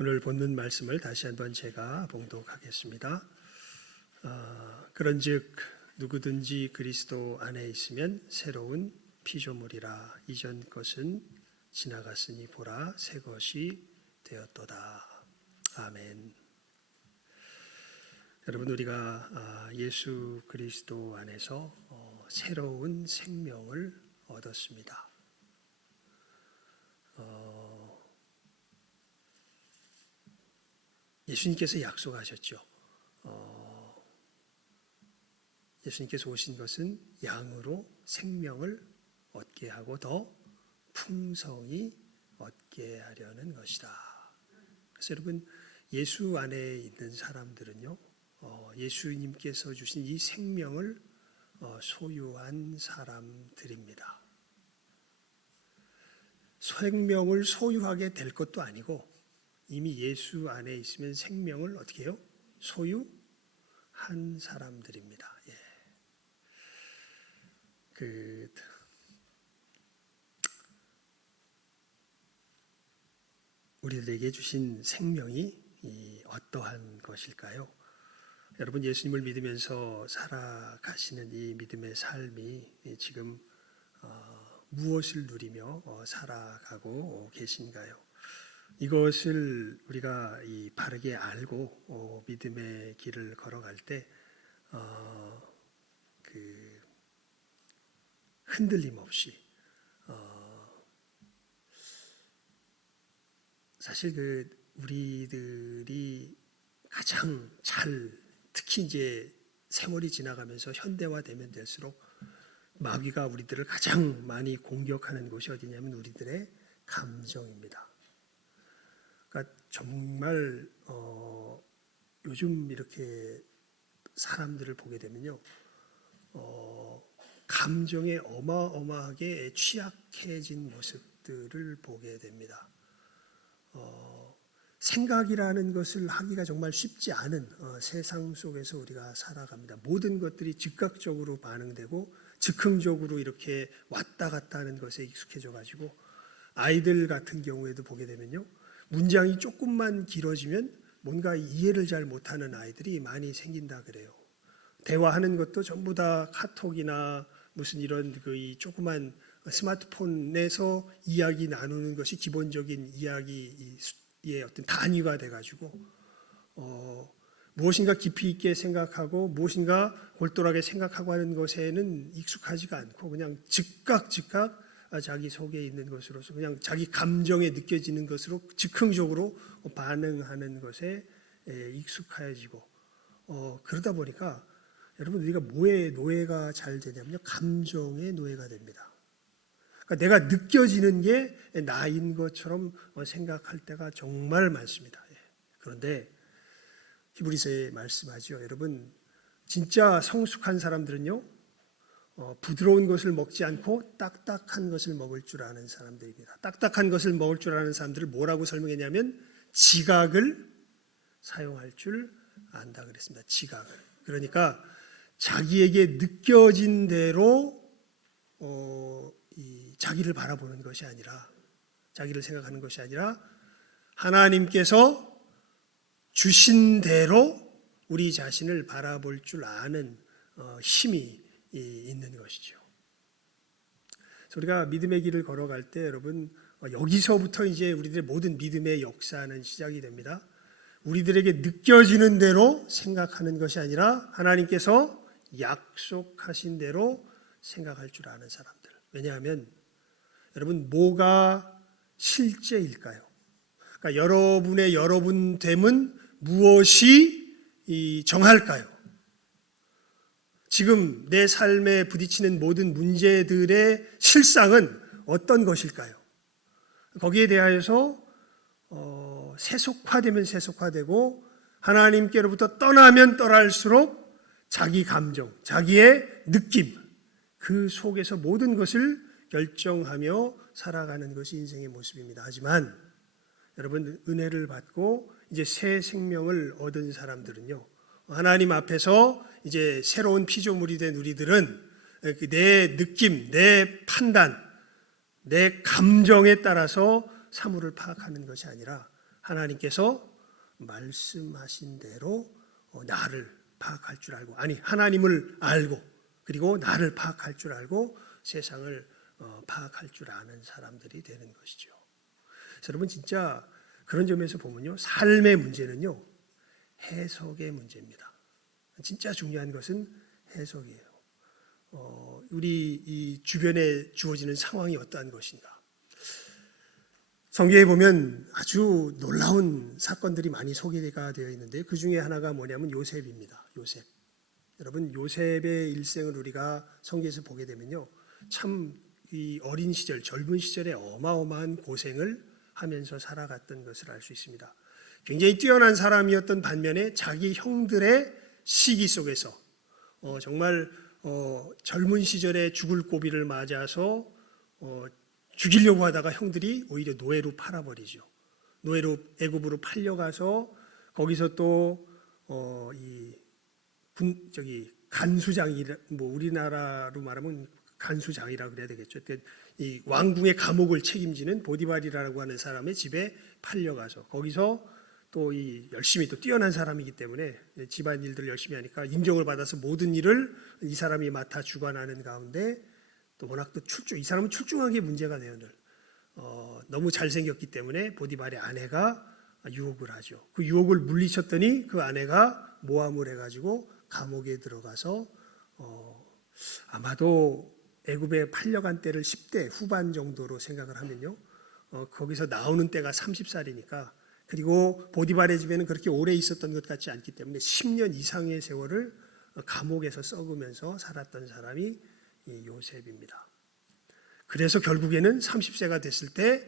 오늘 본문 말씀을 다시 한번 제가 봉독하겠습니다. 그런즉 누구든지 그리스도 안에 있으면 새로운 피조물이라. 이전 것은 지나갔으니 보라 새 것이 되었도다. 아멘. 여러분, 우리가 예수 그리스도 안에서 새로운 생명을 얻었습니다. 예수님께서 약속하셨죠. 예수님께서 오신 것은 양으로 생명을 얻게 하고 더 풍성히 얻게 하려는 것이다. 그래서 여러분, 예수 안에 있는 사람들은요, 예수님께서 주신 이 생명을 소유한 사람들입니다. 생명을 소유하게 될 것도 아니고 이미 예수 안에 있으면 생명을 어떻게 해요? 소유한 사람들입니다. 우리들에게 주신 생명이 어떠한 것일까요? 여러분, 예수님을 믿으면서 살아가시는 이 믿음의 삶이 지금 무엇을 누리며 살아가고 계신가요? 이것을 우리가 바르게 알고 믿음의 길을 걸어갈 때 흔들림 없이 사실 우리들이 가장 특히 이제 세월이 지나가면서 현대화되면 될수록 마귀가 우리들을 가장 많이 공격하는 곳이 어디냐면 우리들의 감정입니다. 그러니까 정말 요즘 이렇게 사람들을 보게 되면요, 감정에 어마어마하게 취약해진 모습들을 보게 됩니다. 생각이라는 것을 하기가 정말 쉽지 않은 세상 속에서 우리가 살아갑니다. 모든 것들이 즉각적으로 반응되고 즉흥적으로 이렇게 왔다 갔다 하는 것에 익숙해져 가지고 아이들 같은 경우에도 보게 되면요, 문장이 조금만 길어지면 뭔가 이해를 잘 못하는 아이들이 많이 생긴다 그래요. 대화하는 것도 전부 다 카톡이나 무슨 이런 이 조그만 스마트폰에서 이야기 나누는 것이 기본적인 이야기의 어떤 단위가 돼가지고 무엇인가 깊이 있게 생각하고 무엇인가 골똘하게 생각하고 하는 것에는 익숙하지가 않고 그냥 즉각 자기 속에 있는 것으로서 그냥 자기 감정에 느껴지는 것으로 즉흥적으로 반응하는 것에 익숙해지고 그러다 보니까 여러분, 우리가 뭐의 노예가 잘 되냐면요, 감정의 노예가 됩니다. 그러니까 내가 느껴지는 게 나인 것처럼 생각할 때가 정말 많습니다. 그런데 히브리서에 말씀하죠. 여러분, 진짜 성숙한 사람들은요, 부드러운 것을 먹지 않고 딱딱한 것을 먹을 줄 아는 사람들입니다. 딱딱한 것을 먹을 줄 아는 사람들을 뭐라고 설명했냐면 지각을 사용할 줄 안다 그랬습니다. 지각을. 그러니까 자기에게 느껴진 대로 자기를 바라보는 것이 아니라, 자기를 생각하는 것이 아니라 하나님께서 주신 대로 우리 자신을 바라볼 줄 아는 힘이 있는 것이죠. 그래서 우리가 믿음의 길을 걸어갈 때 여러분, 여기서부터 이제 우리들의 모든 믿음의 역사는 시작이 됩니다. 우리들에게 느껴지는 대로 생각하는 것이 아니라 하나님께서 약속하신 대로 생각할 줄 아는 사람들. 왜냐하면 여러분, 뭐가 실제일까요? 그러니까 여러분의 여러분됨은 무엇이 정할까요? 지금 내 삶에 부딪히는 모든 문제들의 실상은 어떤 것일까요? 거기에 대하여서 세속화되면 세속화되고 하나님께로부터 떠나면 떠날수록 자기 감정, 자기의 느낌, 그 속에서 모든 것을 결정하며 살아가는 것이 인생의 모습입니다. 하지만 여러분, 은혜를 받고 이제 새 생명을 얻은 사람들은요, 하나님 앞에서 이제 새로운 피조물이 된 우리들은 내 느낌, 내 판단, 내 감정에 따라서 사물을 파악하는 것이 아니라 하나님께서 말씀하신 대로 나를 파악할 줄 알고, 아니 하나님을 알고 그리고 나를 파악할 줄 알고 세상을 파악할 줄 아는 사람들이 되는 것이죠. 여러분 진짜 그런 점에서 보면요, 삶의 문제는요 해석의 문제입니다. 진짜 중요한 것은 해석이에요. 우리 이 주변에 주어지는 상황이 어떠한 것인가. 성경에 보면 아주 놀라운 사건들이 많이 소개가 되어 있는데 그 중에 하나가 뭐냐면 요셉입니다. 요셉. 여러분 요셉의 일생을 우리가 성경에서 보게 되면요, 참 이 어린 시절, 젊은 시절에 어마어마한 고생을 하면서 살아갔던 것을 알 수 있습니다. 굉장히 뛰어난 사람이었던 반면에 자기 형들의 시기 속에서 정말 젊은 시절에 죽을 고비를 맞아서 죽이려고 하다가 형들이 오히려 노예로 팔아버리죠. 노예로 애굽으로 팔려가서 거기서 또 간수장이, 뭐 우리나라로 말하면 간수장이라 그래야 되겠죠. 이 왕궁의 감옥을 책임지는 보디발이라고 하는 사람의 집에 팔려가서 거기서 또 이 열심히 또 뛰어난 사람이기 때문에 집안 일들을 열심히 하니까 인정을 받아서 모든 일을 이 사람이 맡아 주관하는 가운데 또 워낙 또 이 사람은 출중한 게 문제가 돼요. 너무 잘생겼기 때문에 보디발의 아내가 유혹을 하죠. 그 유혹을 물리쳤더니 그 아내가 모함을 해가지고 감옥에 들어가서 아마도 애굽에 팔려간 때를 10대 후반 정도로 생각을 하면요, 거기서 나오는 때가 30살이니까, 그리고 보디발의 집에는 그렇게 오래 있었던 것 같지 않기 때문에 10년 이상의 세월을 감옥에서 썩으면서 살았던 사람이 이 요셉입니다. 그래서 결국에는 30세가 됐을 때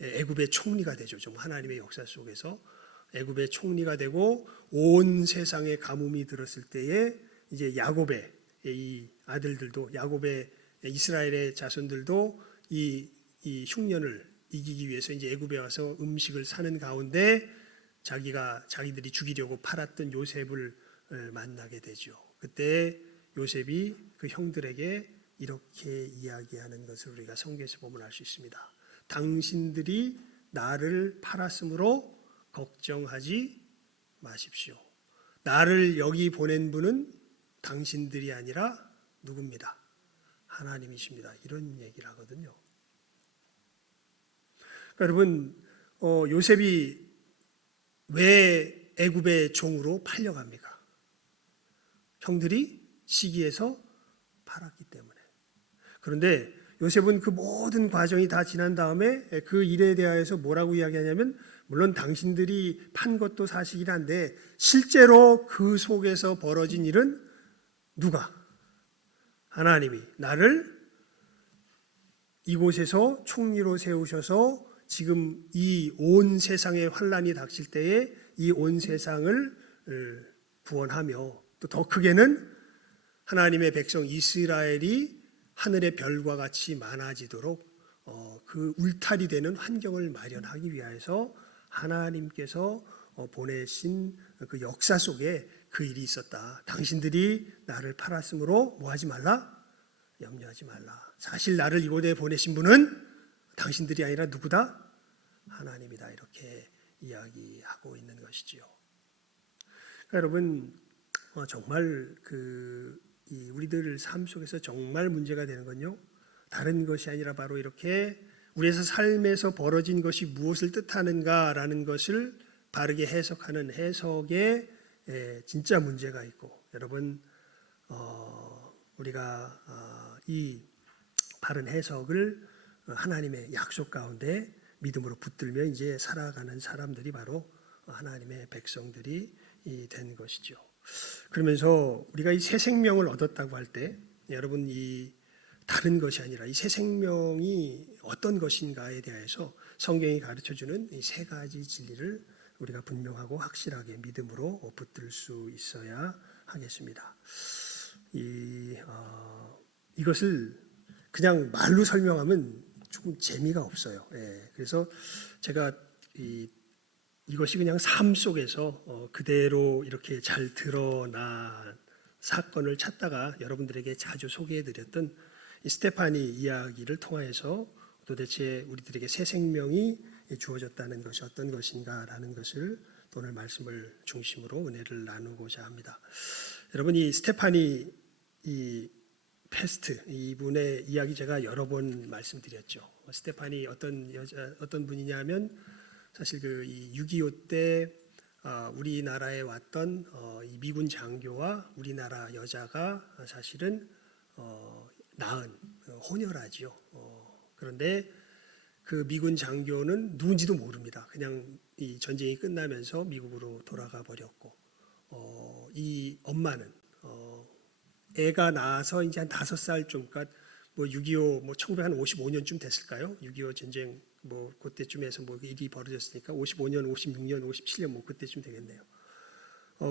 애굽의 총리가 되죠. 좀 하나님의 역사 속에서 애굽의 총리가 되고 온 세상에 가뭄이 들었을 때에 이제 야곱의 이 아들들도, 야곱의 이스라엘의 자손들도 이 흉년을 이기기 위해서 이제 애굽에 와서 음식을 사는 가운데 자기들이 죽이려고 팔았던 요셉을 만나게 되죠. 그때 요셉이 그 형들에게 이렇게 이야기하는 것을 우리가 성경에서 보면 알 수 있습니다. 당신들이 나를 팔았으므로 걱정하지 마십시오. 나를 여기 보낸 분은 당신들이 아니라 누굽니다? 하나님이십니다. 이런 얘기를 하거든요. 그러니까 여러분, 요셉이 왜 애굽의 종으로 팔려갑니까? 형들이 시기해서 팔았기 때문에. 그런데 요셉은 그 모든 과정이 다 지난 다음에 그 일에 대하여서 뭐라고 이야기하냐면, 물론 당신들이 판 것도 사실이긴 한데 실제로 그 속에서 벌어진 일은 누가? 하나님이 나를 이곳에서 총리로 세우셔서 지금 이 온 세상에 환란이 닥칠 때에 이 온 세상을 구원하며, 또 더 크게는 하나님의 백성 이스라엘이 하늘의 별과 같이 많아지도록 그 울타리 되는 환경을 마련하기 위해서 하나님께서 보내신 그 역사 속에 그 일이 있었다. 당신들이 나를 팔았으므로 뭐하지 말라? 염려하지 말라. 사실 나를 이곳에 보내신 분은 당신들이 아니라 누구다? 하나님이다. 이렇게 이야기하고 있는 것이지요. 그러니까 여러분, 정말 우리들 삶 속에서 정말 문제가 되는 건요, 다른 것이 아니라 바로 이렇게 우리의 삶에서 벌어진 것이 무엇을 뜻하는가라는 것을 바르게 해석하는 해석에 진짜 문제가 있고, 여러분 우리가 이 바른 해석을 하나님의 약속 가운데 믿음으로 붙들며 이제 살아가는 사람들이 바로 하나님의 백성들이 된 것이죠. 그러면서 우리가 이 새 생명을 얻었다고 할 때, 여러분 이 다른 것이 아니라 이 새 생명이 어떤 것인가에 대해서 성경이 가르쳐주는 이 세 가지 진리를 우리가 분명하고 확실하게 믿음으로 붙들 수 있어야 하겠습니다. 이것을 그냥 말로 설명하면 조금 재미가 없어요. 그래서 제가 이것이 그냥 삶 속에서 그대로 이렇게 잘 드러난 사건을 찾다가 여러분들에게 자주 소개해드렸던 이 스테파니 이야기를 통해서 도대체 우리들에게 새 생명이 주어졌다는 것이 어떤 것인가라는 것을 오늘 말씀을 중심으로 은혜를 나누고자 합니다. 여러분, 이 스테파니 이 페스트 이분의 이야기 제가 여러 번 말씀드렸죠. 스테파니 어떤 분이냐면 사실 이 6.25 때 우리나라에 왔던 이 미군 장교와 우리나라 여자가 사실은 낳은 혼혈아지요. 그런데 그 미군 장교는 누군지도 모릅니다. 그냥 이 전쟁이 끝나면서 미국으로 돌아가 버렸고, 이 엄마는 애가 나서 이제 한 5살쯤, 그러니까 뭐 6.25, 뭐 1955년쯤 됐을까요? 6.25 전쟁 뭐 그때쯤에서 뭐 일이 벌어졌으니까 55년, 56년, 57년 뭐 그때쯤 되겠네요.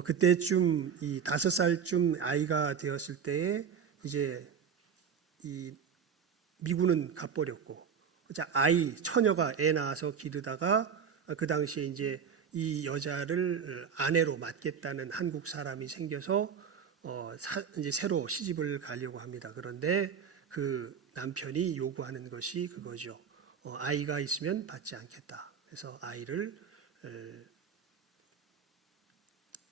그때쯤 이 5살쯤 아이가 되었을 때에 이제 이 미군은 가버렸고, 아이 처녀가 애 낳아서 기르다가 그 당시에 이제 이 여자를 아내로 맡겠다는 한국 사람이 생겨서 이제 새로 시집을 가려고 합니다. 그런데 그 남편이 요구하는 것이 그거죠. 아이가 있으면 받지 않겠다. 그래서 아이를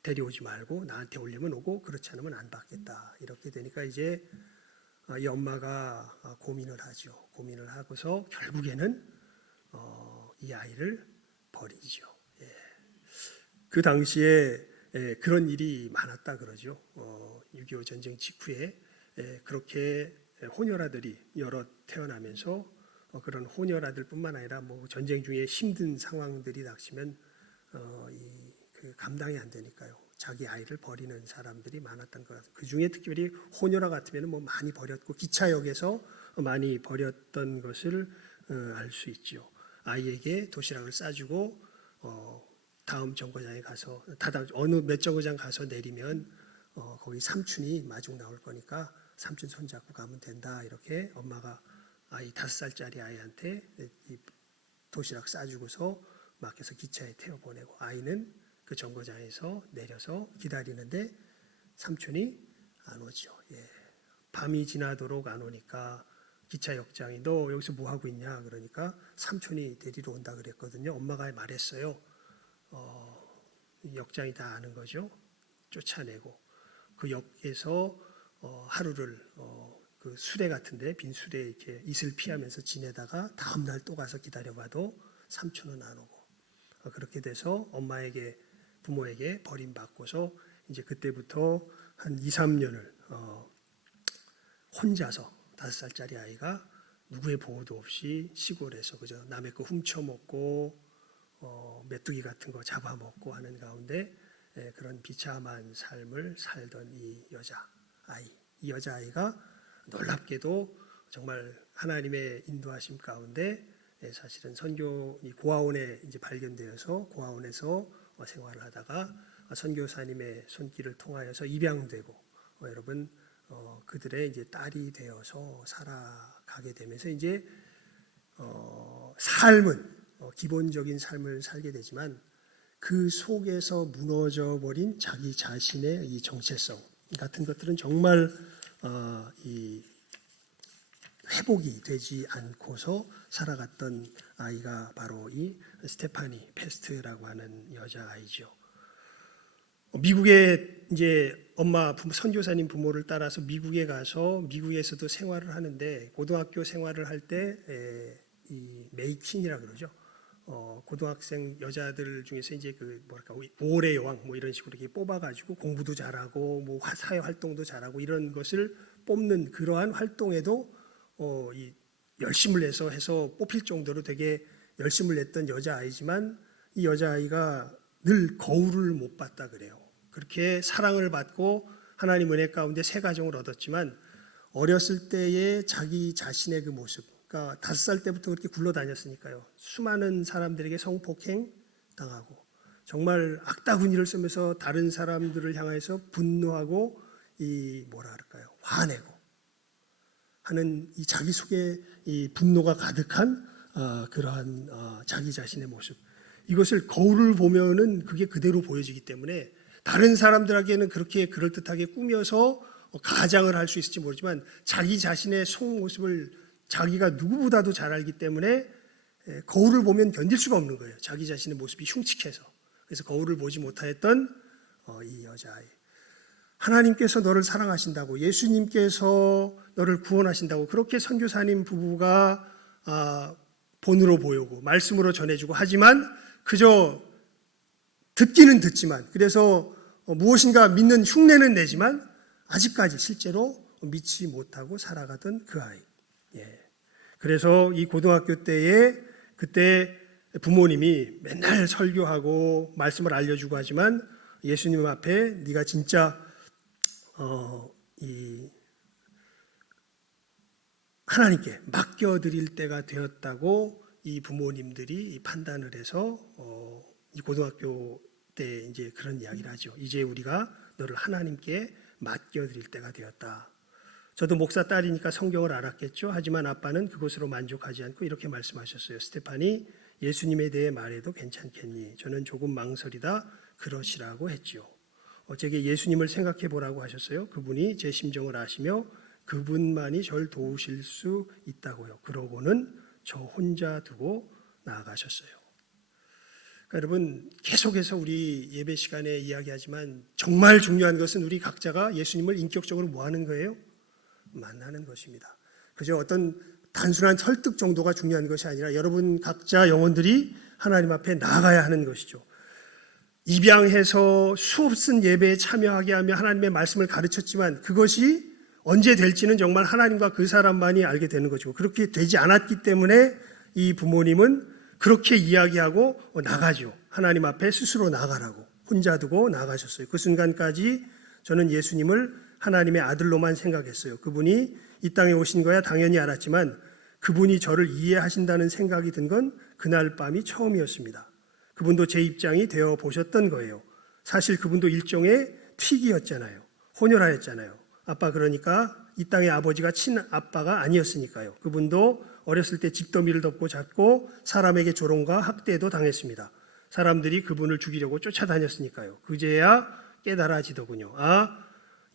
데려오지 말고 나한테 올리면 오고 그렇지 않으면 안 받겠다. 이렇게 되니까 이제 이 엄마가 고민을 하죠. 고민을 하고서 결국에는 이 아이를 버리죠. 예. 그 당시에 그런 일이 많았다 그러죠. 6.25 전쟁 직후에 그렇게 혼혈아들이 여러 태어나면서 그런 혼혈아들뿐만 아니라 뭐 전쟁 중에 힘든 상황들이 닥치면 그 감당이 안 되니까요. 자기 아이를 버리는 사람들이 많았던 것 같아요. 그 중에 특별히 혼혈아 같으면 뭐 많이 버렸고 기차역에서 많이 버렸던 것을 알 수 있죠. 아이에게 도시락을 싸주고 다음 정거장에 가서 어느 몇 정거장 가서 내리면 거기 삼촌이 마중 나올 거니까 삼촌 손잡고 가면 된다. 이렇게 엄마가 아이 5살짜리 아이한테 이 도시락 싸주고서 맡겨서 기차에 태워 보내고, 아이는 그 정거장에서 내려서 기다리는데 삼촌이 안 오죠. 예. 밤이 지나도록 안 오니까 기차 역장이 너 여기서 뭐 하고 있냐 그러니까 삼촌이 데리러 온다 그랬거든요. 엄마가 말했어요. 역장이 다 아는 거죠. 쫓아내고 그 역에서 하루를 그 수레 같은데 빈 수레 이렇게 이슬 피하면서 지내다가 다음 날 또 가서 기다려봐도 삼촌은 안 오고, 그렇게 돼서 부모에게 버림받고서 이제 그때부터 한 2, 3년을 혼자서 5살짜리 아이가 누구의 보호도 없이 시골에서 그저 남의 거 훔쳐먹고 메뚜기 같은 거 잡아먹고 하는 가운데 그런 비참한 삶을 살던 이 여자아이가 놀랍게도 정말 하나님의 인도하심 가운데 사실은 선교 고아원에 이제 발견되어서 고아원에서 생활을 하다가 선교사님의 손길을 통하여서 입양되고 여러분 그들의 이제 딸이 되어서 살아가게 되면서 이제 삶은 기본적인 삶을 살게 되지만 그 속에서 무너져 버린 자기 자신의 이 정체성 같은 것들은 정말 이 회복이 되지 않고서 살아갔던 아이가 바로 이 스테파니 페스트라고 하는 여자아이죠. 미국에 이제 선교사님 부모를 따라서 미국에 가서 미국에서도 생활을 하는데, 고등학교 생활을 할 때 이 메이킨이라 그러죠. 고등학생 여자들 중에서 이제 그 뭐랄까 5월의 여왕 뭐 이런 식으로 이렇게 뽑아가지고 공부도 잘하고 뭐 사회 활동도 잘하고 이런 것을 뽑는 그러한 활동에도 이 열심을 해서 뽑힐 정도로 되게 열심을 냈던 여자아이지만, 이 여자아이가 늘 거울을 못 봤다 그래요. 그렇게 사랑을 받고 하나님 은혜 가운데 새 가정을 얻었지만 어렸을 때의 자기 자신의 그 모습, 그러니까 5살 때부터 그렇게 굴러다녔으니까요. 수많은 사람들에게 성폭행 당하고 정말 악다구니를 쓰면서 다른 사람들을 향해서 분노하고 화내고 하는 이 자기 속에 이 분노가 가득한 그러한 자기 자신의 모습, 이것을 거울을 보면은 그게 그대로 보여지기 때문에 다른 사람들에게는 그렇게 그럴듯하게 꾸며서 가장을 할 수 있을지 모르지만 자기 자신의 속 모습을 자기가 누구보다도 잘 알기 때문에 거울을 보면 견딜 수가 없는 거예요. 자기 자신의 모습이 흉측해서. 그래서 거울을 보지 못하였던 이 여자아이. 하나님께서 너를 사랑하신다고, 예수님께서 너를 구원하신다고 그렇게 선교사님 부부가 본으로 보이고 말씀으로 전해주고 하지만 그저 듣기는 듣지만, 그래서 무엇인가 믿는 흉내는 내지만 아직까지 실제로 믿지 못하고 살아가던 그 아이. 그래서 이 고등학교 때에 그때 부모님이 맨날 설교하고 말씀을 알려주고 하지만 예수님 앞에 네가 진짜 이 하나님께 맡겨드릴 때가 되었다고 이 부모님들이 판단을 해서 이 고등학교 때 이제 그런 이야기를 하죠. 이제 우리가 너를 하나님께 맡겨드릴 때가 되었다. 저도 목사 딸이니까 성경을 알았겠죠. 하지만 아빠는 그것으로 만족하지 않고 이렇게 말씀하셨어요. 스테판이, 예수님에 대해 말해도 괜찮겠니? 저는 조금 망설이다 그러시라고 했죠. 제게 예수님을 생각해 보라고 하셨어요. 그분이 제 심정을 아시며 그분만이 절 도우실 수 있다고요. 그러고는 저 혼자 두고 나아가셨어요. 그러니까 여러분, 계속해서 우리 예배 시간에 이야기하지만 정말 중요한 것은 우리 각자가 예수님을 인격적으로 뭐 하는 거예요? 만나는 것입니다. 그저 어떤 단순한 설득 정도가 중요한 것이 아니라 여러분 각자 영혼들이 하나님 앞에 나아가야 하는 것이죠. 입양해서 수없은 예배에 참여하게 하며 하나님의 말씀을 가르쳤지만 그것이 언제 될지는 정말 하나님과 그 사람만이 알게 되는 것이고, 그렇게 되지 않았기 때문에 이 부모님은 그렇게 이야기하고 나가죠. 하나님 앞에 스스로 나가라고 혼자 두고 나가셨어요. 그 순간까지 저는 예수님을 하나님의 아들로만 생각했어요. 그분이 이 땅에 오신 거야 당연히 알았지만 그분이 저를 이해하신다는 생각이 든 건 그날 밤이 처음이었습니다. 그분도 제 입장이 되어 보셨던 거예요. 사실 그분도 일종의 튀기였잖아요. 혼혈하였잖아요. 아빠, 그러니까 이 땅의 아버지가 친아빠가 아니었으니까요. 그분도 어렸을 때 집더미를 덮고 잤고 사람에게 조롱과 학대도 당했습니다. 사람들이 그분을 죽이려고 쫓아다녔으니까요. 그제야 깨달아지더군요.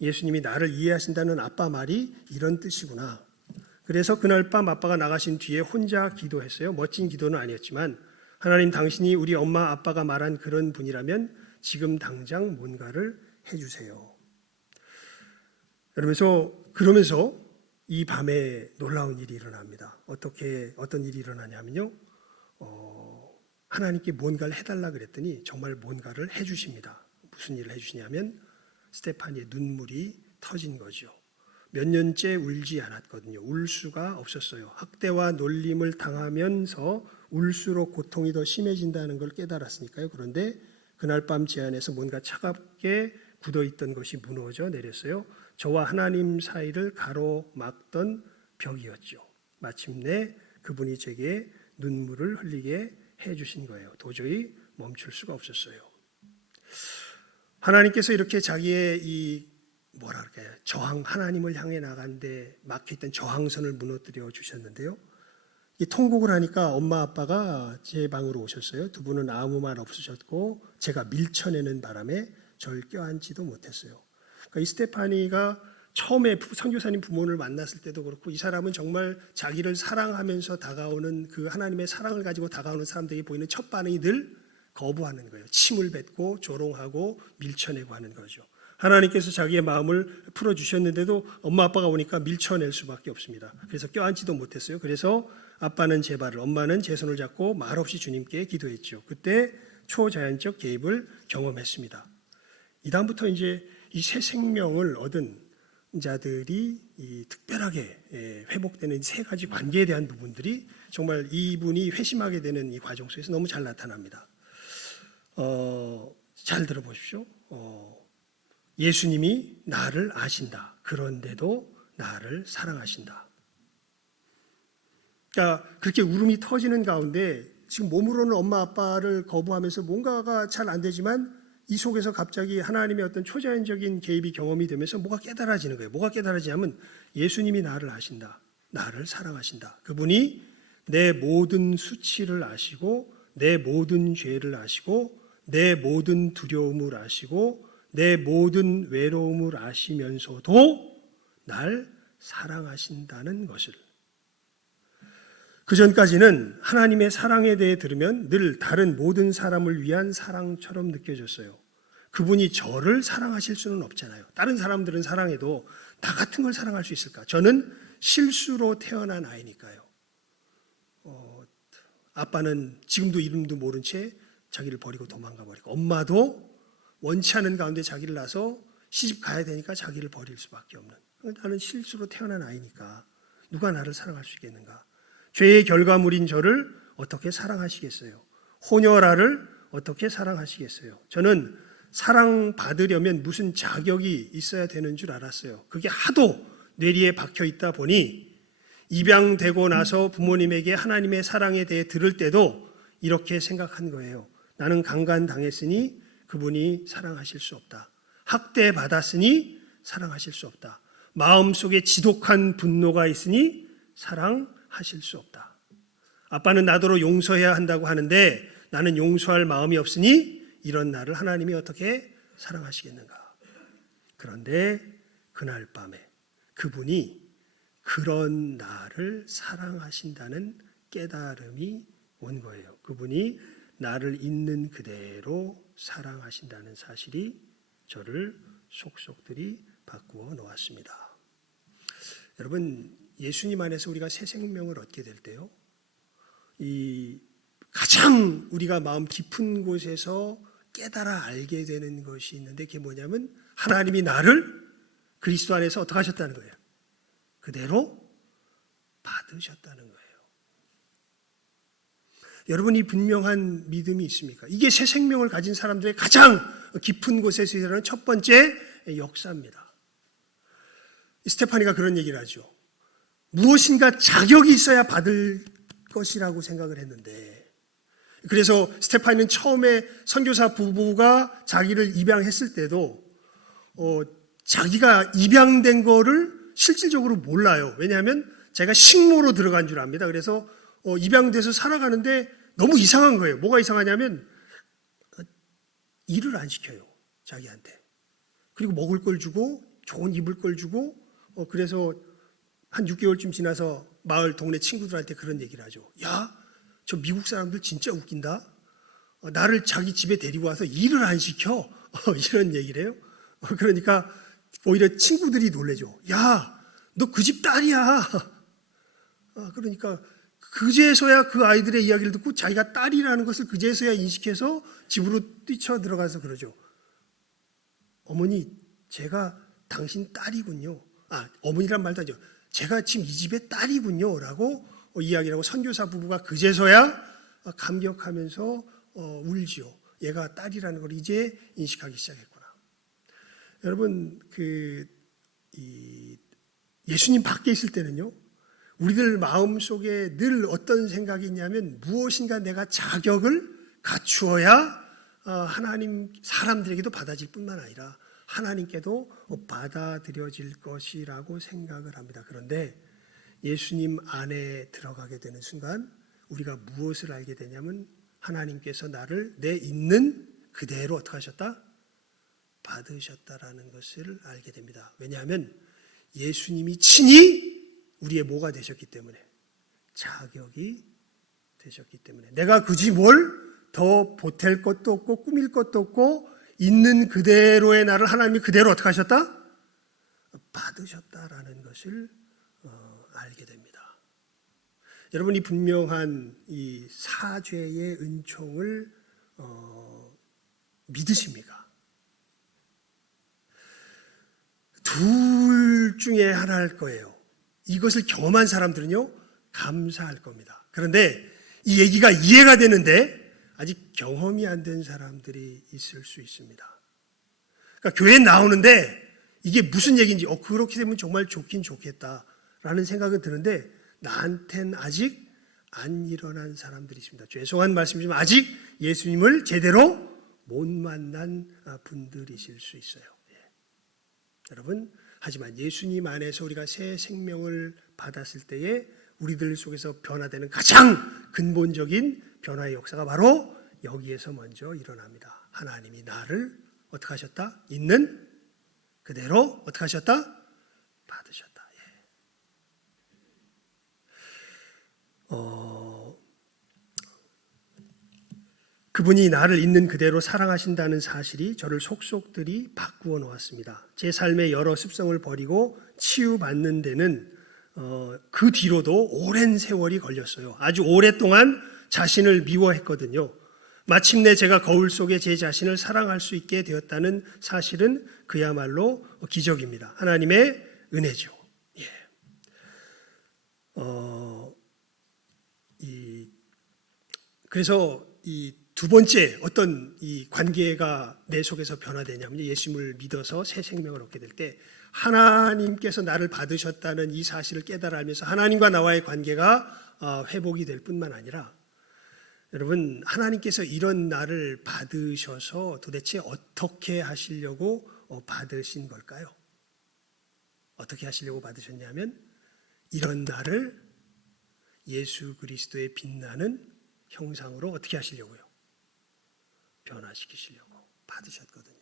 예수님이 나를 이해하신다는 아빠 말이 이런 뜻이구나. 그래서 그날 밤 아빠가 나가신 뒤에 혼자 기도했어요. 멋진 기도는 아니었지만, 하나님, 당신이 우리 엄마 아빠가 말한 그런 분이라면 지금 당장 뭔가를 해주세요. 그러면서 이 밤에 놀라운 일이 일어납니다. 어떤 일이 일어나냐면요, 하나님께 뭔가를 해달라 그랬더니 정말 뭔가를 해주십니다. 무슨 일을 해주시냐면 스테파니의 눈물이 터진 거죠. 몇 년째 울지 않았거든요. 울 수가 없었어요. 학대와 놀림을 당하면서 울수록 고통이 더 심해진다는 걸 깨달았으니까요. 그런데 그날 밤 제 안에서 뭔가 차갑게 굳어있던 것이 무너져 내렸어요. 저와 하나님 사이를 가로막던 벽이었죠. 마침내 그분이 제게 눈물을 흘리게 해주신 거예요. 도저히 멈출 수가 없었어요. 하나님께서 이렇게 자기의 하나님을 향해 나간데 막혀있던 저항선을 무너뜨려 주셨는데요. 이 통곡을 하니까 엄마 아빠가 제 방으로 오셨어요. 두 분은 아무 말 없으셨고 제가 밀쳐내는 바람에 절 껴안지도 못했어요. 그러니까 이 스테파니가 처음에 선교사님 부모를 만났을 때도 그렇고, 이 사람은 정말 자기를 사랑하면서 다가오는 그 하나님의 사랑을 가지고 다가오는 사람들에게 보이는 첫 반응이 늘 거부하는 거예요. 침을 뱉고 조롱하고 밀쳐내고 하는 거죠. 하나님께서 자기의 마음을 풀어주셨는데도 엄마 아빠가 오니까 밀쳐낼 수밖에 없습니다. 그래서 껴안지도 못했어요. 그래서 아빠는 제 발을, 엄마는 제 손을 잡고 말없이 주님께 기도했죠. 그때 초자연적 개입을 경험했습니다. 이 다음부터 이제 이 새 생명을 얻은 자들이 특별하게 회복되는 세 가지 관계에 대한 부분들이 정말 이분이 회심하게 되는 이 과정 속에서 너무 잘 나타납니다. 잘 들어보십시오. 예수님이 나를 아신다. 그런데도 나를 사랑하신다. 그러니까 그렇게 울음이 터지는 가운데 지금 몸으로는 엄마 아빠를 거부하면서 뭔가가 잘 안 되지만 이 속에서 갑자기 하나님의 어떤 초자연적인 개입이 경험이 되면서 뭐가 깨달아지는 거예요. 뭐가 깨달아지냐면 예수님이 나를 아신다. 나를 사랑하신다. 그분이 내 모든 수치를 아시고 내 모든 죄를 아시고 내 모든 두려움을 아시고 내 모든 외로움을 아시면서도 날 사랑하신다는 것을, 그 전까지는 하나님의 사랑에 대해 들으면 늘 다른 모든 사람을 위한 사랑처럼 느껴졌어요. 그분이 저를 사랑하실 수는 없잖아요. 다른 사람들은 사랑해도 나 같은 걸 사랑할 수 있을까? 저는 실수로 태어난 아이니까요. 아빠는 지금도 이름도 모른 채 자기를 버리고 도망가 버리고, 엄마도 원치 않은 가운데 자기를 낳아서 시집 가야 되니까 자기를 버릴 수밖에 없는, 나는 실수로 태어난 아이니까 누가 나를 사랑할 수 있겠는가? 죄의 결과물인 저를 어떻게 사랑하시겠어요? 혼혈아를 어떻게 사랑하시겠어요? 저는 사랑받으려면 무슨 자격이 있어야 되는 줄 알았어요. 그게 하도 뇌리에 박혀 있다 보니 입양되고 나서 부모님에게 하나님의 사랑에 대해 들을 때도 이렇게 생각한 거예요. 나는 강간당했으니 그분이 사랑하실 수 없다. 학대받았으니 사랑하실 수 없다. 마음속에 지독한 분노가 있으니 사랑하실 수 없다. 아빠는 나더러 용서해야 한다고 하는데 나는 용서할 마음이 없으니 이런 나를 하나님이 어떻게 사랑하시겠는가? 그런데 그날 밤에 그분이 그런 나를 사랑하신다는 깨달음이 온 거예요. 그분이 나를 있는 그대로 사랑하신다는 사실이 저를 속속들이 바꾸어 놓았습니다. 여러분, 예수님 안에서 우리가 새 생명을 얻게 될 때요, 이 가장 우리가 마음 깊은 곳에서 깨달아 알게 되는 것이 있는데, 그게 뭐냐면 하나님이 나를 그리스도 안에서 어떻게 하셨다는 거예요? 그대로 받으셨다는 거예요. 여러분, 이 분명한 믿음이 있습니까? 이게 새 생명을 가진 사람들의 가장 깊은 곳에서 일어나는 첫 번째 역사입니다. 스테파니가 그런 얘기를 하죠. 무엇인가 자격이 있어야 받을 것이라고 생각을 했는데, 그래서 스테파니는 처음에 선교사 부부가 자기를 입양했을 때도 자기가 입양된 거를 실질적으로 몰라요. 왜냐하면 자기가 식모로 들어간 줄 압니다. 그래서 입양돼서 살아가는데 너무 이상한 거예요. 뭐가 이상하냐면 일을 안 시켜요, 자기한테. 그리고 먹을 걸 주고 좋은 입을 걸 주고, 그래서 한 6개월쯤 지나서 마을 동네 친구들한테 그런 얘기를 하죠. 야, 저 미국 사람들 진짜 웃긴다. 나를 자기 집에 데리고 와서 일을 안 시켜. 이런 얘기를 해요. 그러니까 오히려 친구들이 놀래죠. 야, 너 그 집 딸이야. 그러니까 그제서야 그 아이들의 이야기를 듣고 자기가 딸이라는 것을 그제서야 인식해서 집으로 뛰쳐 들어가서 그러죠. 어머니, 제가 당신 딸이군요. 어머니란 말도 하죠. 제가 지금 이 집의 딸이군요 라고 이야기를 하고, 선교사 부부가 그제서야 감격하면서 울지요. 얘가 딸이라는 걸 이제 인식하기 시작했구나. 여러분, 예수님 밖에 있을 때는요, 우리들 마음속에 늘 어떤 생각이 있냐면 무엇인가 내가 자격을 갖추어야 하나님 사람들에게도 받아질 뿐만 아니라 하나님께도 받아들여질 것이라고 생각을 합니다. 그런데 예수님 안에 들어가게 되는 순간 우리가 무엇을 알게 되냐면 하나님께서 나를 내 있는 그대로 어떻게 하셨다? 받으셨다라는 것을 알게 됩니다. 왜냐하면 예수님이 친히 우리의 뭐가 되셨기 때문에, 자격이 되셨기 때문에. 내가 굳이 뭘 더 보탤 것도 없고 꾸밀 것도 없고 있는 그대로의 나를 하나님이 그대로 어떻게 하셨다? 받으셨다라는 것을 알게 됩니다. 여러분, 이 분명한 이 사죄의 은총을 믿으십니까? 둘 중에 하나일 거예요. 이것을 경험한 사람들은요, 감사할 겁니다. 그런데 이 얘기가 이해가 되는데 아직 경험이 안 된 사람들이 있을 수 있습니다. 그러니까 교회에 나오는데 이게 무슨 얘기인지, 그렇게 되면 정말 좋긴 좋겠다라는 생각은 드는데 나한텐 아직 안 일어난 사람들이 있습니다. 죄송한 말씀이지만 아직 예수님을 제대로 못 만난 분들이실 수 있어요. 여러분, 하지만 예수님 안에서 우리가 새 생명을 받았을 때에 우리들 속에서 변화되는 가장 근본적인 변화의 역사가 바로 여기에서 먼저 일어납니다. 하나님이 나를 어떻게 하셨다? 있는 그대로 어떻게 하셨다? 받으셨다. 그분이 나를 있는 그대로 사랑하신다는 사실이 저를 속속들이 바꾸어 놓았습니다. 제 삶의 여러 습성을 버리고 치유받는 데는 그 뒤로도 오랜 세월이 걸렸어요. 아주 오랫동안 자신을 미워했거든요. 마침내 제가 거울 속에 제 자신을 사랑할 수 있게 되었다는 사실은 그야말로 기적입니다. 하나님의 은혜죠. 예. 그래서 이 두 번째 어떤 이 관계가 내 속에서 변화되냐면 예수님을 믿어서 새 생명을 얻게 될 때 하나님께서 나를 받으셨다는 이 사실을 깨달아 알면서 하나님과 나와의 관계가 회복이 될 뿐만 아니라 여러분 하나님께서 이런 나를 받으셔서 도대체 어떻게 하시려고 받으신 걸까요? 어떻게 하시려고 받으셨냐면 이런 나를 예수 그리스도의 빛나는 형상으로 어떻게 하시려고요? 변화시키시려고 받으셨거든요.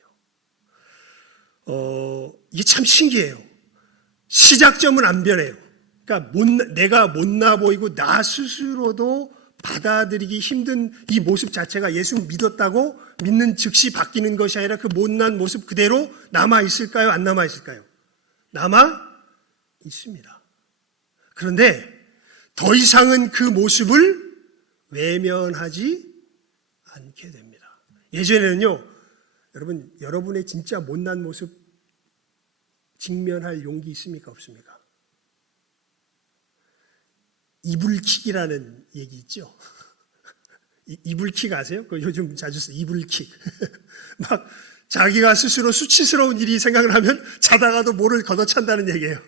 이게 참 신기해요. 시작점은 안 변해요. 그러니까 내가 못나 보이고 나 스스로도 받아들이기 힘든 이 모습 자체가 예수 믿었다고 믿는 즉시 바뀌는 것이 아니라 그 못난 모습 그대로 남아 있을까요? 안 남아 있을까요? 남아 있습니다. 그런데 더 이상은 그 모습을 외면하지 않게 됩니다. 예전에는요, 여러분의 진짜 못난 모습 직면할 용기 있습니까? 없습니까? 이불킥이라는 얘기 있죠. 이불킥 아세요? 그 요즘 자주 쓰는 이불킥. 막 자기가 스스로 수치스러운 일이 생각을 하면 자다가도 뭐를 걷어찬다는 얘기예요.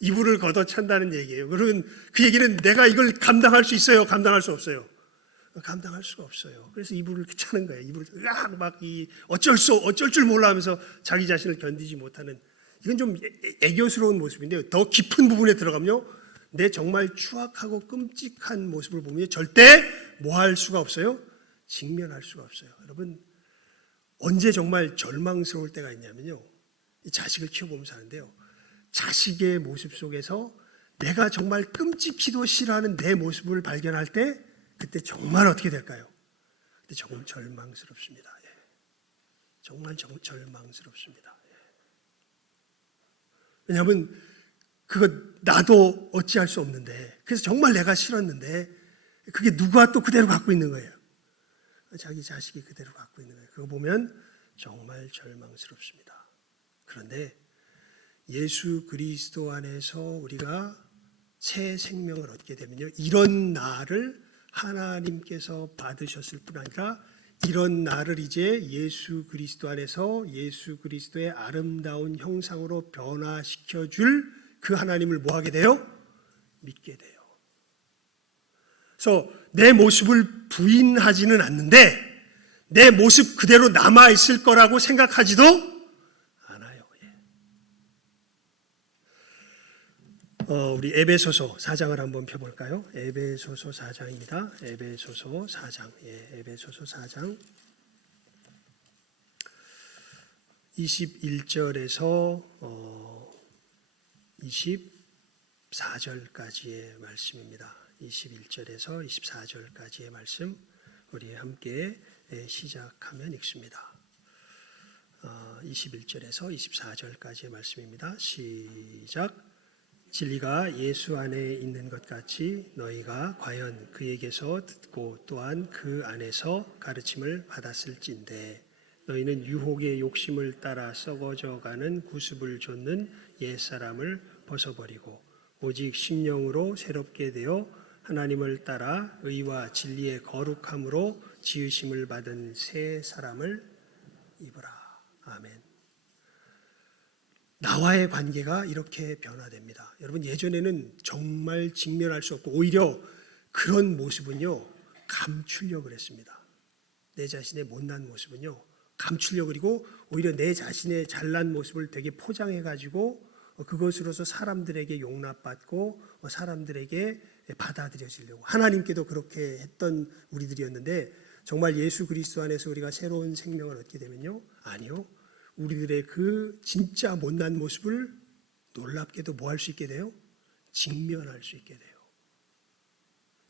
이불을 걷어찬다는 얘기예요. 그러면 그 얘기는 내가 이걸 감당할 수 있어요? 감당할 수 없어요? 감당할 수가 없어요. 그래서 이불을 차는 거예요. 이불을 막 어쩔 줄 몰라 하면서 자기 자신을 견디지 못하는 이건 좀 애교스러운 모습인데요. 더 깊은 부분에 들어가면요. 내 정말 추악하고 끔찍한 모습을 보면 절대 뭐 할 수가 없어요? 직면할 수가 없어요. 여러분 언제 정말 절망스러울 때가 있냐면요. 이 자식을 키워보면서 하는데요. 자식의 모습 속에서 내가 정말 끔찍히도 싫어하는 내 모습을 발견할 때 그때 정말 어떻게 될까요? 그때 조금 절망스럽습니다. 예. 정말 절망스럽습니다. 예. 왜냐하면 그거 나도 어찌할 수 없는데 그래서 정말 내가 싫었는데 그게 누가 또 그대로 갖고 있는 거예요. 자기 자식이 그대로 갖고 있는 거예요. 그거 보면 정말 절망스럽습니다. 그런데 예수 그리스도 안에서 우리가 새 생명을 얻게 되면요. 이런 나를 하나님께서 받으셨을 뿐 아니라 이런 나를 이제 예수 그리스도 안에서 예수 그리스도의 아름다운 형상으로 변화시켜 줄 그 하나님을 뭐 하게 돼요? 믿게 돼요. 그래서 내 모습을 부인하지는 않는데 내 모습 그대로 남아 있을 거라고 생각하지도 않아요. 우리 에베소서 4장을 한번 펴볼까요? 에베소서 4장입니다. 에베소서 4장. 에베소서 4장 21절에서 24절까지의 말씀입니다. 21절에서 24절까지의 말씀 우리 함께 시작하면 읽습니다. 21절에서 24절까지의 말씀입니다. 시작. 진리가 예수 안에 있는 것 같이 너희가 과연 그에게서 듣고 또한 그 안에서 가르침을 받았을진데 너희는 유혹의 욕심을 따라 썩어져가는 구습을 좇는 옛사람을 벗어버리고 오직 심령으로 새롭게 되어 하나님을 따라 의와 진리의 거룩함으로 지으심을 받은 새 사람을 입으라. 아멘. 나와의 관계가 이렇게 변화됩니다. 여러분 예전에는 정말 직면할 수 없고 오히려 그런 모습은요 감추려고 했습니다. 내 자신의 못난 모습은요 감추려고 그리고 오히려 내 자신의 잘난 모습을 되게 포장해가지고 그것으로서 사람들에게 용납받고 사람들에게 받아들여지려고 하나님께도 그렇게 했던 우리들이었는데 정말 예수 그리스도 안에서 우리가 새로운 생명을 얻게 되면요 아니요 우리들의 그 진짜 못난 모습을 놀랍게도 뭐 할 수 있게 돼요? 직면할 수 있게 돼요.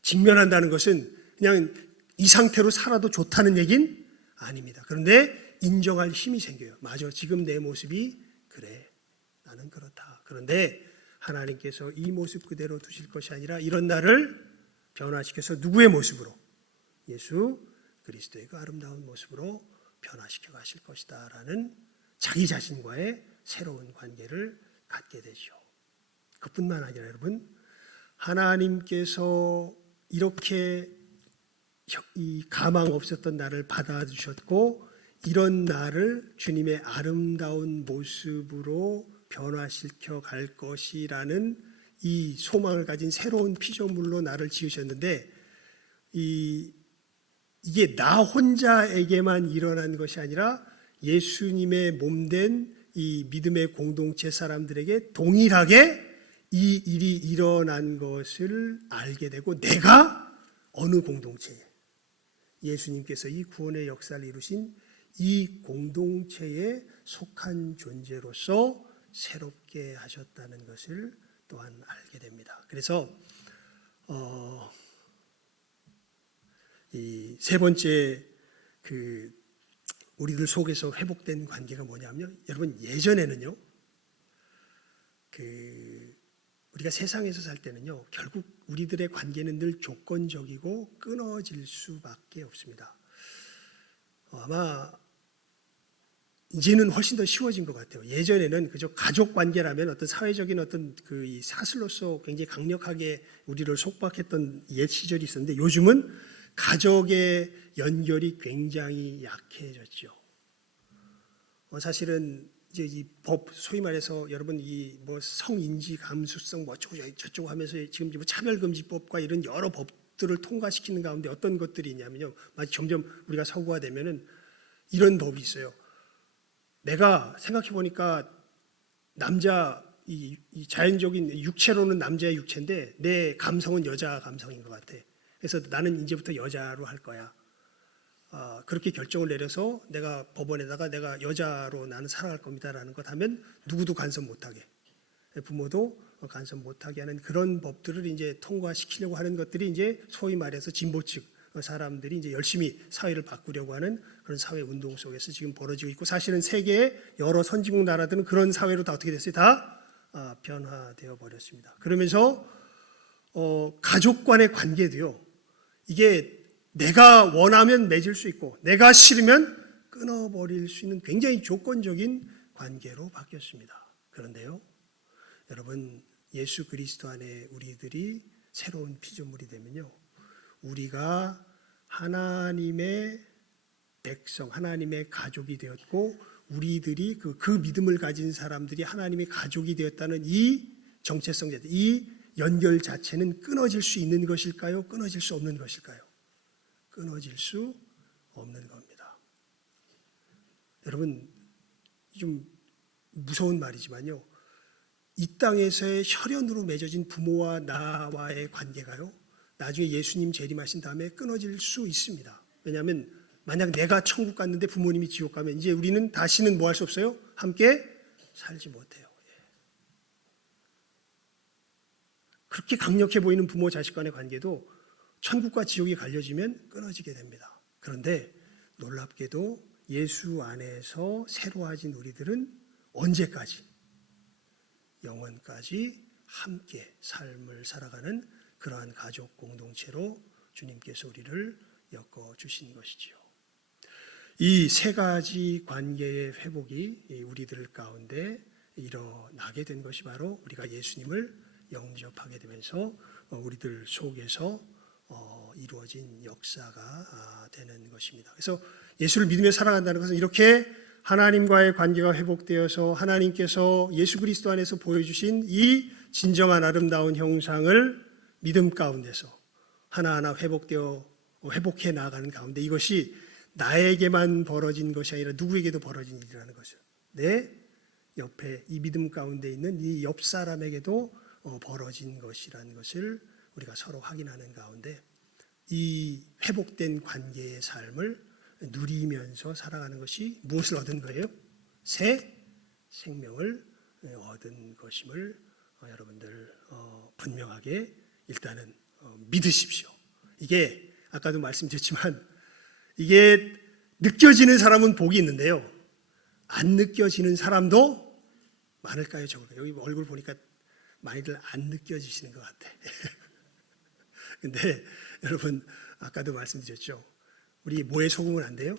직면한다는 것은 그냥 이 상태로 살아도 좋다는 얘기는 아닙니다. 그런데 인정할 힘이 생겨요. 맞아, 지금 내 모습이 그래, 나는 그렇다. 그런데 하나님께서 이 모습 그대로 두실 것이 아니라 이런 나를 변화시켜서 누구의 모습으로? 예수 그리스도의 그 아름다운 모습으로 변화시켜 가실 것이다 라는 자기 자신과의 새로운 관계를 갖게 되죠. 그뿐만 아니라 여러분, 하나님께서 이렇게 이 가망 없었던 나를 받아주셨고 이런 나를 주님의 아름다운 모습으로 변화시켜 갈 것이라는 이 소망을 가진 새로운 피조물로 나를 지으셨는데 이게 나 혼자에게만 일어난 것이 아니라 예수님의 몸된 이 믿음의 공동체 사람들에게 동일하게 이 일이 일어난 것을 알게 되고 내가 어느 공동체에 예수님께서 이 구원의 역사를 이루신 이 공동체에 속한 존재로서 새롭게 하셨다는 것을 또한 알게 됩니다. 그래서 이 세 번째 그 우리들 속에서 회복된 관계가 뭐냐면요. 여러분, 예전에는요. 우리가 세상에서 살 때는요. 결국 우리들의 관계는 늘 조건적이고 끊어질 수밖에 없습니다. 아마 이제는 훨씬 더 쉬워진 것 같아요. 예전에는 그저 가족 관계라면 어떤 사회적인 어떤 이 사슬로서 굉장히 강력하게 우리를 속박했던 옛 시절이 있었는데 요즘은 가족의 연결이 굉장히 약해졌죠. 사실은 이제 이 법 소위 말해서 여러분 이 뭐 성인지 감수성 뭐 어쩌고 저쩌고 하면서 지금 뭐 차별금지법과 이런 여러 법들을 통과시키는 가운데 어떤 것들이 있냐면요. 점점 우리가 서구화되면은 이런 법이 있어요. 내가 생각해 보니까 남자 이 자연적인 육체로는 남자의 육체인데 내 감성은 여자 감성인 것 같아. 그래서 나는 이제부터 여자로 할 거야. 그렇게 결정을 내려서 내가 법원에다가 내가 여자로 나는 살아갈 겁니다라는 것 하면 누구도 간섭 못하게, 부모도 간섭 못하게 하는 그런 법들을 이제 통과시키려고 하는 것들이 이제 소위 말해서 진보 측 사람들이 이제 열심히 사회를 바꾸려고 하는 그런 사회 운동 속에서 지금 벌어지고 있고, 사실은 세계의 여러 선진국 나라들은 그런 사회로 다 어떻게 됐어요? 다 변화되어 버렸습니다. 그러면서 가족 간의 관계도요. 이게 내가 원하면 맺을 수 있고 내가 싫으면 끊어버릴 수 있는 굉장히 조건적인 관계로 바뀌었습니다. 그런데요, 여러분, 예수 그리스도 안에 우리들이 새로운 피조물이 되면요, 우리가 하나님의 백성, 하나님의 가족이 되었고 우리들이 그 믿음을 가진 사람들이 하나님의 가족이 되었다는 이 정체성, 이 연결 자체는 끊어질 수 있는 것일까요? 끊어질 수 없는 것일까요? 끊어질 수 없는 겁니다. 여러분, 좀 무서운 말이지만요, 이 땅에서의 혈연으로 맺어진 부모와 나와의 관계가요, 나중에 예수님 재림하신 다음에 끊어질 수 있습니다. 왜냐하면 만약 내가 천국 갔는데 부모님이 지옥 가면 이제 우리는 다시는 뭐 할 수 없어요? 함께 살지 못해요. 그렇게 강력해 보이는 부모 자식 간의 관계도 천국과 지옥이 갈려지면 끊어지게 됩니다. 그런데 놀랍게도 예수 안에서 새로워진 우리들은 언제까지? 영원까지 함께 삶을 살아가는 그러한 가족 공동체로 주님께서 우리를 엮어주신 것이지요. 이 세 가지 관계의 회복이 우리들 가운데 일어나게 된 것이 바로 우리가 예수님을 영접하게 되면서 우리들 속에서 이루어진 역사가 되는 것입니다. 그래서 예수를 믿으며 살아간다는 것은 이렇게 하나님과의 관계가 회복되어서 하나님께서 예수 그리스도 안에서 보여주신 이 진정한 아름다운 형상을 믿음 가운데서 하나하나 회복해 나가는 가운데 이것이 나에게만 벌어진 것이 아니라 누구에게도 벌어진 일이라는 것을, 내 옆에 이 믿음 가운데 있는 이 옆 사람에게도 벌어진 것이라는 것을 우리가 서로 확인하는 가운데 이 회복된 관계의 삶을 누리면서 살아가는 것이 무엇을 얻은 거예요? 새 생명을 얻은 것임을 여러분들 분명하게 일단은 믿으십시오. 이게 아까도 말씀드렸지만 이게 느껴지는 사람은 복이 있는데요, 안 느껴지는 사람도 많을까요, 적을까요? 여기 얼굴 보니까 많이들 안 느껴지시는 것 같아. 근데 여러분, 아까도 말씀드렸죠, 우리 뭐에 속으면 안 돼요?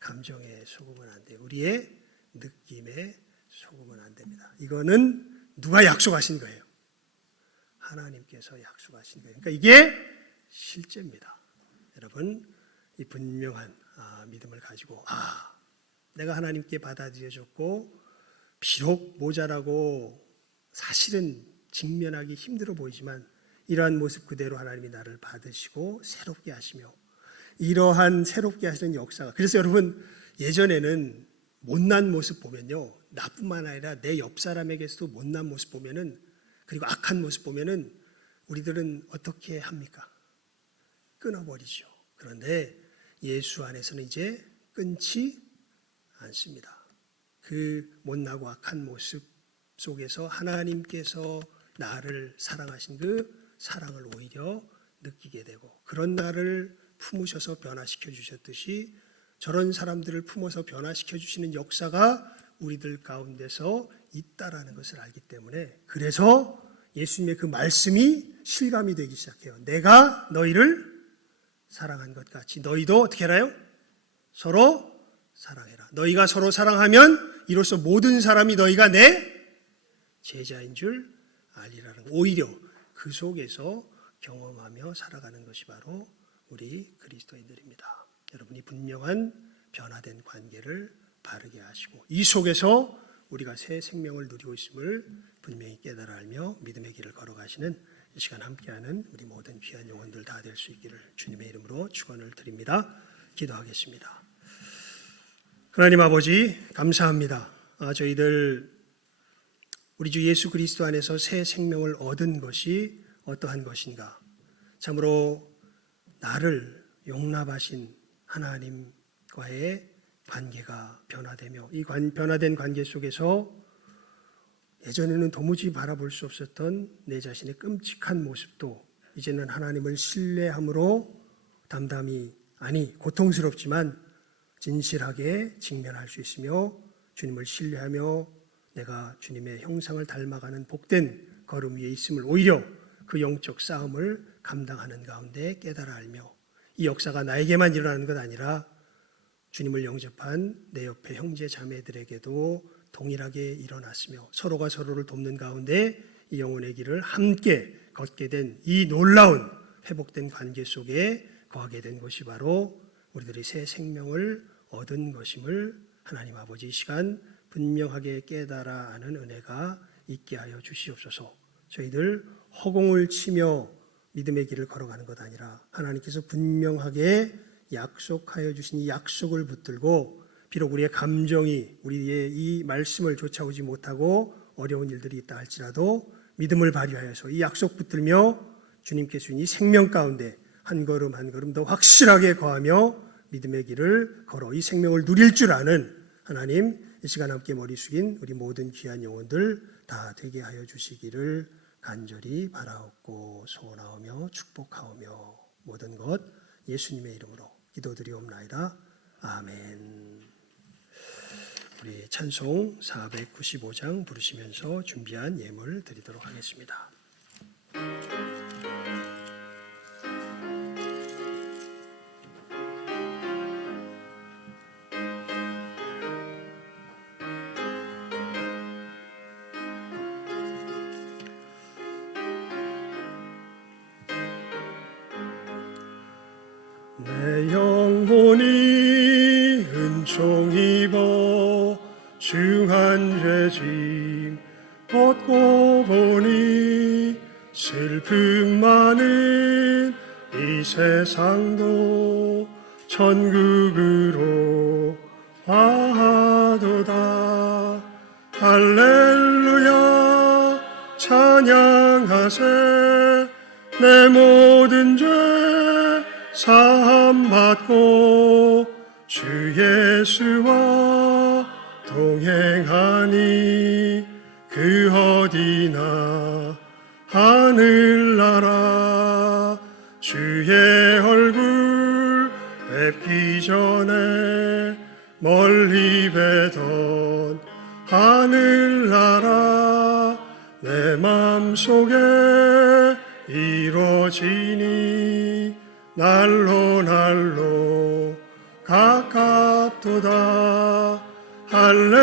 감정에 속으면 안 돼요. 우리의 느낌에 속으면 안 됩니다. 이거는 누가 약속하신 거예요? 하나님께서 약속하신 거예요. 그러니까 이게 실제입니다. 여러분, 이 분명한 믿음을 가지고 내가 하나님께 받아들여졌고, 비록 모자라고 사실은 직면하기 힘들어 보이지만 이러한 모습 그대로 하나님이 나를 받으시고 새롭게 하시며, 이러한 새롭게 하시는 역사가, 그래서 여러분, 예전에는 못난 모습 보면요, 나뿐만 아니라 내 옆 사람에게서도 못난 모습 보면은, 그리고 악한 모습 보면은 우리들은 어떻게 합니까? 끊어버리죠. 그런데 예수 안에서는 이제 끊지 않습니다. 그 못나고 악한 모습 속에서 하나님께서 나를 사랑하신 그 사랑을 오히려 느끼게 되고, 그런 나를 품으셔서 변화시켜 주셨듯이 저런 사람들을 품어서 변화시켜 주시는 역사가 우리들 가운데서 있다라는 것을 알기 때문에, 그래서 예수님의 그 말씀이 실감이 되기 시작해요. 내가 너희를 사랑한 것 같이 너희도 어떻게 하라요? 서로 사랑해라. 너희가 서로 사랑하면 이로써 모든 사람이 너희가 내 제자인 줄 알리라는 거. 오히려 그 속에서 경험하며 살아가는 것이 바로 우리 그리스도인들입니다. 여러분이 분명한 변화된 관계를 바르게 하시고, 이 속에서 우리가 새 생명을 누리고 있음을 분명히 깨달아 알며 믿음의 길을 걸어가시는 이 시간 함께하는 우리 모든 귀한 영혼들 다 될 수 있기를 주님의 이름으로 축원을 드립니다. 기도하겠습니다. 하나님 아버지, 감사합니다. 저희들 우리 주 예수 그리스도 안에서 새 생명을 얻은 것이 어떠한 것인가, 참으로 나를 용납하신 하나님과의 관계가 변화되며, 이 변화된 관계 속에서 예전에는 도무지 바라볼 수 없었던 내 자신의 끔찍한 모습도 이제는 하나님을 신뢰함으로 담담히, 고통스럽지만 진실하게 직면할 수 있으며, 주님을 신뢰하며 내가 주님의 형상을 닮아가는 복된 걸음 위에 있음을 오히려 그 영적 싸움을 감당하는 가운데 깨달아 알며, 이 역사가 나에게만 일어나는 것 아니라 주님을 영접한 내 옆에 형제 자매들에게도 동일하게 일어났으며, 서로가 서로를 돕는 가운데 이 영혼의 길을 함께 걷게 된 이 놀라운 회복된 관계 속에 거하게 된 것이 바로 우리들이 새 생명을 얻은 것임을 하나님 아버지 이 시간 분명하게 깨달아 아는 은혜가 있게 하여 주시옵소서. 저희들 허공을 치며 믿음의 길을 걸어가는 것 아니라 하나님께서 분명하게 약속하여 주신 이 약속을 붙들고, 비록 우리의 감정이 우리의 이 말씀을 쫓아오지 못하고 어려운 일들이 있다 할지라도 믿음을 발휘하여서 이 약속 붙들며 주님께 주신 이 생명 가운데 한 걸음 한 걸음 더 확실하게 거하며 믿음의 길을 걸어 이 생명을 누릴 줄 아는 하나님, 이 시간 함께 머리 숙인 우리 모든 귀한 영혼들 다 되게 하여 주시기를 간절히 바라옵고 소원하오며 축복하오며 모든 것 예수님의 이름으로 기도드리옵나이다. 아멘. 우리 찬송 495장 부르시면서 준비한 예물 드리도록 하겠습니다. 내 영혼이 은총 입어 중한 죄짐 벗고 보니 슬픔 많은 이 세상도 천국으로 화하도다. 할렐루야 찬양하세. 내 모든 죄 사함받고 주 예수와 동행하니 그 어디나 하늘나라 주의 얼굴 뵙기 전에 멀리 뵈던 하늘나라 내 맘속에 이루어지니 날로 날로 가깝도다. 할렐루야.